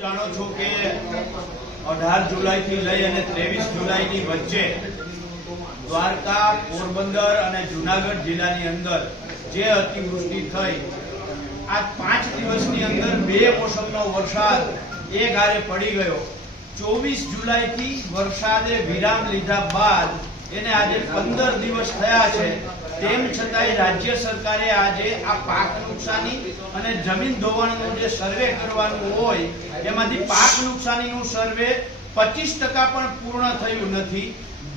જાણો છો કે 18 જુલાઈથી લઈ અને 23 જુલાઈની વચ્ચે દ્વારકા, પોરબંદર અને જુનાગઢ જિલ્લાની અંદર જે અતિવૃષ્ટિ થઈ, આ 5 દિવસની અંદર 2 મોસમનો વરસાદ એક હારે પડી ગયો. 24 જુલાઈથી વરસાદે વિરામ લીધા બાદ એને આજે 15 દિવસ થયા છે. તેમ છતાંય રાજ્ય સરકારે આજે આ પાક નુકસાની અને જમીન ધોવાણનું જે સર્વે કરવાનું હોય એમાંથી પાક નુકસાનીનું સર્વે 25% પણ પૂર્ણ થયું નથી.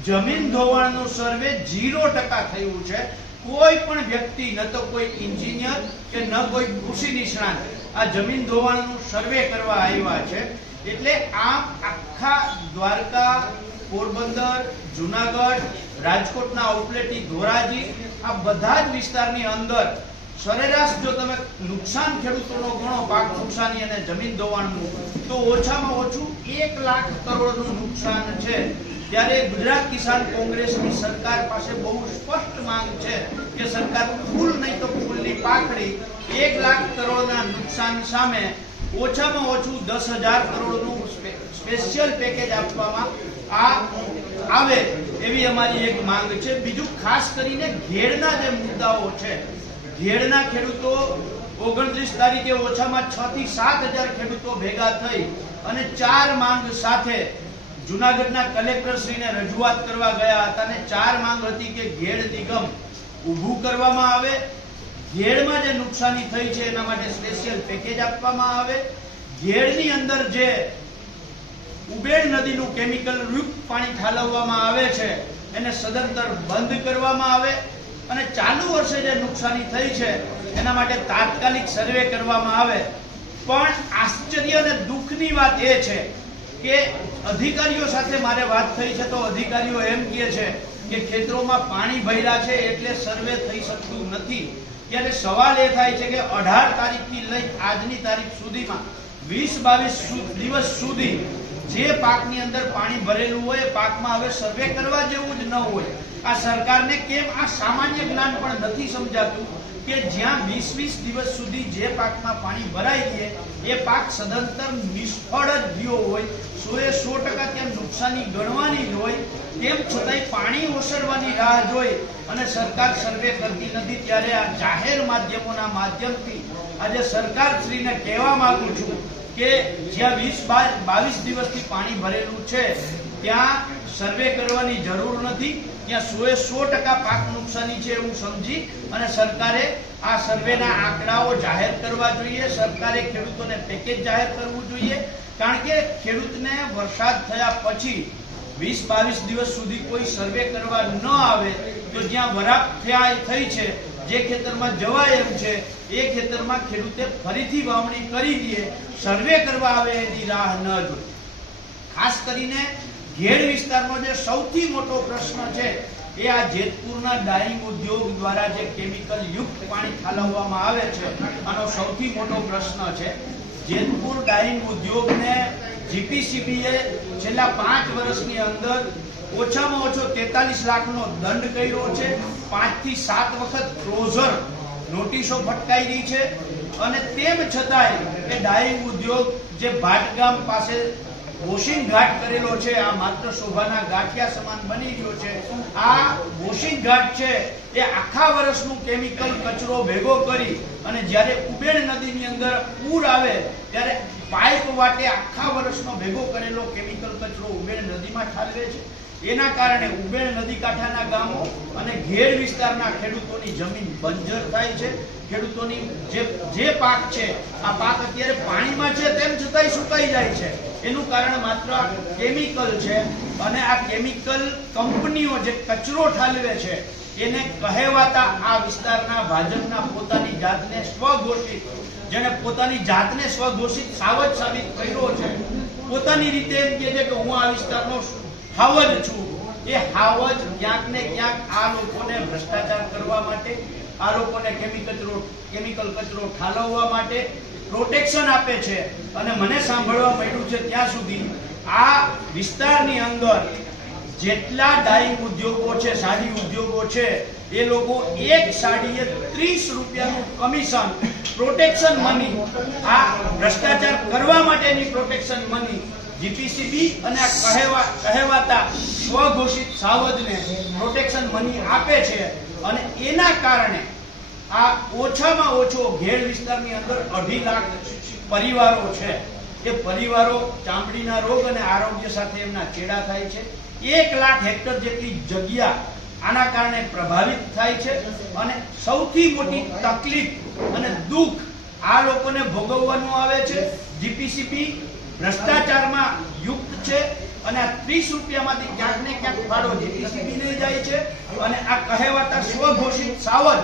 જમીન ધોવાણનું સર્વે 0% થયું છે. કોઈ પણ વ્યક્તિ, ન તો કોઈ એન્જિનિયર કે ન કોઈ કૃષિ નિષ્ણાત આ જમીન ધોવાણનું સર્વે કરવા આવ્યા છે. એટલે આ આખા દ્વારકા, પોરબંદર, જુનાગઢ, રાજકોટના ઉપલેટી, ધોરાજી, આ બધા જ વિસ્તારની અંદર સરેરાશ જો તમે નુકસાન ખેડૂતોનો ગણો, પાક નુકસાની અને જમીન ધોવાણનું, તો ઓછામાં ઓછું 1 લાખ કરોડનું નુકસાન છે. ત્યારે ગુજરાત કિસાન કોંગ્રેસની સરકાર પાસે બહુ સ્પષ્ટ માંગ છે કે સરકાર ફૂલ નહીં તો ફૂલની પાકડી 1 લાખ કરોડના નુકસાન સામે ઓછામાં ઓછું 10,000 કરોડનું સ્પેશિયલ પેકેજ આપવામાં આવે એવી અમારી એક માંગ છે. બીજું ખાસ કરીને ઘેડના જે મુદ્દાઓ છે, ઘેડના ખેડૂતો 29 તારીખે ઓછામાં 6 થી 7,000 ખેડૂતો ભેગા થઈ અને 4 માંગ સાથે જુનાગઢના કલેક્ટરશ્રીને રજૂઆત કરવા ગયા હતા. અને 4 માંગ હતી કે ઘેડ નિગમ ઊભું કરવામાં આવે, ઘેડમાં જે નુકસાની થઈ છે એના માટે સ્પેશિયલ પેકેજ આપવામાં આવે, ઘેડની અંદર જે ઉબેડ નદીનું કેમિકલ યુક્ત પાણી ઠાલવવામાં આવે છે એને સદંતર બંધ કરવામાં આવે અને ચાલુ વર્ષે જે નુકસાની થઈ છે એના માટે તાત્કાલિક સર્વે કરવામાં આવે. પણ આશ્ચર્ય અને દુઃખની વાત એ છે કે અધિકારીઓ સાથે મારે વાત થઈ છે તો અધિકારીઓ એમ કહે છે કે ખેતરોમાં પાણી ભર્યા છે એટલે સર્વે થઈ શકતું નથી. ત્યારે સવાલ એ થાય છે કે 18 તારીખથી લઈ આજની તારીખ સુધીમાં 20-22 દિવસ સુધી જે પાકની અંદર પાણી ભરેલું હોય એ પાકમાં હવે સર્વે કરવા જેવું જ ન હોય. આ સરકારને કેમ આ સામાન્ય જ્ઞાન પણ નથી સમજાતું કે જ્યાં 20-20 દિવસ સુધી જે પાકમાં પાણી ભરાઈ ગયે એ પાક સદંતર નિષ્ફળ જ ગયો હોય, 100% ત્યાં નુકસાની ગણવાની જ હોય, તેમ છતાંય પાણી ઓસરવાની રાહ જોઈ અને સરકાર સર્વે કરતી નથી. ત્યારે આ જાહેર માધ્યમોના માધ્યમથી આજે સરકારશ્રીને કહેવા માંગુ છું કે જ્યાં 20-22 દિવસથી પાણી ભરેલું છે ત્યાં સર્વે કરવાની જરૂર નથી. ત્યાં 100% પાક નુકસાની છે એવું સમજી અને સરકારે આ સર્વેના આંકડાઓ જાહેર કરવા જોઈએ. સરકારે ખેડૂતોને પેકેજ જાહેર કરવું જોઈએ. કારણ કે ખેડૂતને વરસાદ થયા પછી 20-22 દિવસ સુધી કોઈ સર્વે કરવા ન આવે તો જ્યાં વરાપ થઈ છે, જે ખેતરમાં જવાય એમ છે એ ખેતરમાં ખેડૂતે ફરીથી વાવણી કરી દે, સર્વે કરવા આવે એની રાહ ન જોઈ. ખાસ કરીને ઘેડ વિસ્તારનો જે સૌથી મોટો પ્રશ્ન છે એ આ જેતપુરના ડાઈંગ ઉદ્યોગ દ્વારા જે કેમિકલ યુક્ત પાણી ઠાલવવામાં આવે છે આનો સૌથી મોટો પ્રશ્ન છે. જેતપુર ડાઈંગ ઉદ્યોગને જીપીસીબીએ છેલ્લા 5 વર્ષની અંદર ઓછામાં ઓછો 43 લાખનો દંડ કર્યો છે. 5 થી 7 વખત ક્લોઝર નોટિસો ફટકારી છે અને તેમ છતાંય એ ડાઈંગ ઉદ્યોગ જે ભાટગામ પાસે વોશિંગ ઘાટ કરેલો છે, આ માત્ર શોભાના ગાંઠિયા સમાન બની ગયો છે. આ વોશિંગ ઘાટ છે એ આખા વર્ષનું કેમિકલ કચરો ભેગો કરી અને જ્યારે ઉબેડ નદીની અંદર પૂર આવે ત્યારે પાઇપ વાટે આખા વર્ષનો ભેગો કરેલો કેમિકલ કચરો ઉબેડ નદીમાં ઠાલવે છે. એના કારણે ઉબેડ નદી કાંઠાના ગામો અને ઘેડ વિસ્તારના ખેડૂતોની જમીન બંજર થાય છે. ખેડૂતોની જે પાક છે આ પાક અત્યારે પાણીમાં છે તેમ છતાંય સુકાઈ જાય છે. એનું કારણ માત્ર કેમિકલ છે અને આ કેમિકલ કંપનીઓ જે કચરો ઠાલવે છે એને કહેવાતા આ વિસ્તારના ભાજપના પોતાની જાતને સ્વઘોષિત, જેને પોતાની જાતને સ્વઘોષિત સાવજ સાબિત કર્યો છે, પોતાની રીતે એમ કહે છે કે હું આ વિસ્તારનો હાવજ છું. એ હાવજ ક્યાંક ને ક્યાંક આ લોકોને ભ્રષ્ટાચાર કરવા માટે, આ લોકોને કેમિકલ કચરો ઠાલવવા માટે પ્રોટેક્શન આપે છે. અને મને સાંભળવા મળ્યું છે ત્યાં સુધી આ વિસ્તારની અંદર જેટલા ડાઈંગ ઉદ્યોગો છે, સાડી ઉદ્યોગો છે, એ લોકો એક સાડીએ 30 રૂપિયાનું કમિશન પ્રોટેક્શન મની, આ ભ્રષ્ટાચાર કરવા માટેની પ્રોટેક્શન મની જીપીસીબી અને આ કહેવાતા સ્વઘોષિત સાવજને પ્રોટેક્શન મની આપે છે. અને એના કારણે આ ઓછામાં ઓછો ઘેડ વિસ્તારની અંદર 2.5 લાખ પરિવારો છે. એ પરિવારો ચામડીના રોગ અને આરોગ્ય સાથે એમના ચેડા થાય છે. 1 લાખ હેક્ટર જેટલી જગ્યા આના કારણે પ્રભાવિત થાય છે. અને સૌથી મોટી તકલીફ અને દુઃખ આ લોકોને ભોગવવાનું આવે છે. જીપીસીબી ભ્રષ્ટાચારમાં યુક્ત છે અને આ 30 રૂપિયામાંથી ક્યાંક ને ક્યાંક ફાળો જીપીસીબી ને જાય છે અને આ કહેવાતા સ્વઘોષિત સાવજ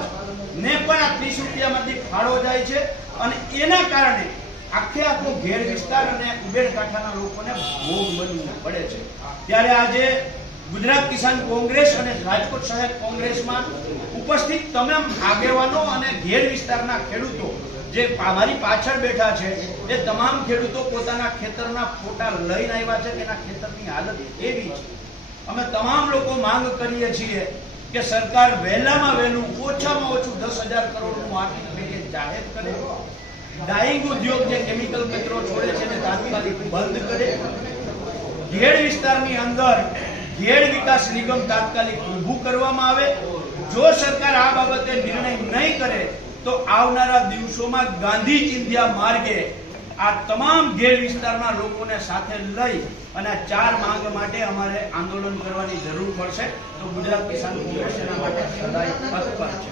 ને પણ આ 30 રૂપિયામાંથી ફાળો જાય છે. અને એના કારણે આખો ઘેડ વિસ્તાર અને ઉબેરકાંઠાના લોકોને ભોગ બનવું પડે છે. ત્યારે આજે ગુજરાત કિસાન કોંગ્રેસ અને રાજકોટ શહેર કોંગ્રેસમાં ઉપસ્થિત તમામ આગેવાનો અને ઘેડ વિસ્તારના ખેડૂતો જે મારી પાછળ બેઠા છે એ તમામ ખેડૂતો પોતાના ખેતરના ફોટા લઈને આવ્યા છે કે એના ખેતરની હાલત એવી છે. અમે તમામ લોકો માંગ કરીએ છીએ કે સરકાર વહેલામાં વહેલું ઓછામાં ઓછું 10,000 કરોડનું આર્થિક પેકેજ જાહેર કરે. ડાઇંગ ઉદ્યોગ જે કેમિકલ કચરો છોડે છે એને તાત્કાલિક બંધ કરે. ઘેડ વિસ્તારની અંદર ઘેડ વિકાસ નિગમ તાત્કાલિક ઊભું કરવામાં આવે. જો સરકાર આ બાબતે નિર્ણય નહીં કરે તો આવનારા દિવસોમાં ગાંધી ચિંધ્યા માર્ગે આ તમામ ઘેડ વિસ્તારના લોકોને સાથે લઈ અને આ 4 માંગ માટે અમારે આંદોલન કરવાની જરૂર પડશે. તો ગુજરાત કિસાન કોંગ્રેસ એના માટે સદાય તત્પર છે.